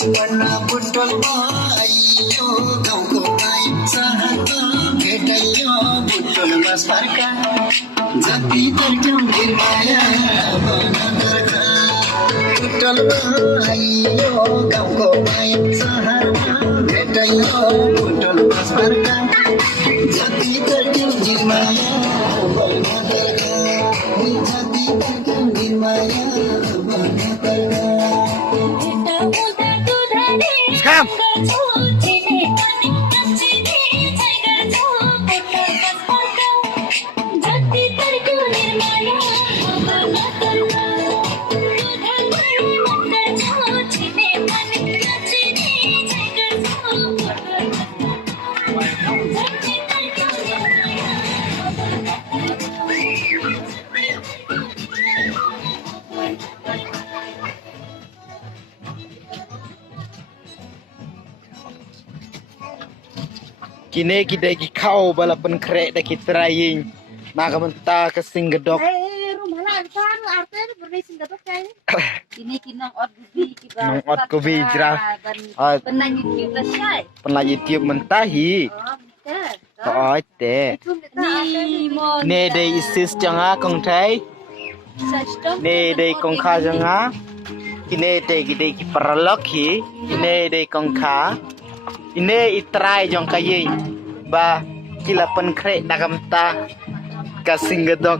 पन्ना बुटल आइयो गाउँको गाई चाहत भेटाइयो बुटल बस फर्का जति तर्क्यौ निर्माया बनदर्का बुटल आइयो गाउँको गाई चाहत भेटाइयो बुटल बस फर्का जति तर्क्यौ निर्माया बनदर्का जति तर्क्यौ निर्माया बनदर्का Come. Kini kita kau balapan kerek dah kita raing, maka mentah ke Singgadok. Rumah lah kan, artinya berdiri Singgadok kan? Kini kinong ot gubi kita. Nong ot kopi kira. Pernah YouTube dah syai. Pernah YouTube mentahi. Oh, teh. Ni day isis jangan kong thai. Ni day kong kha jangan. Kini day kita kiparalok hi. Kini day kong kha. Ini itrai jong kaye ba kilapan krek nakam ta ka Singgadok.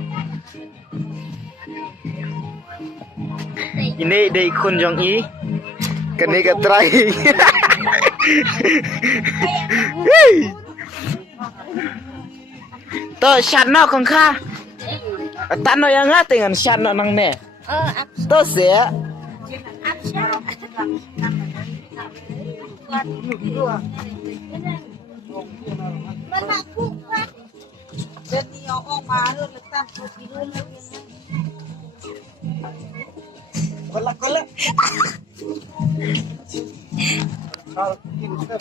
Ini dei kun jong i kene ka trai. To shanno kong kha. Tano yang ngate ngan shanno nang ne. To se. Menakut kan? Dan dia orang baru letak video lagi. Kolak. Kalau kita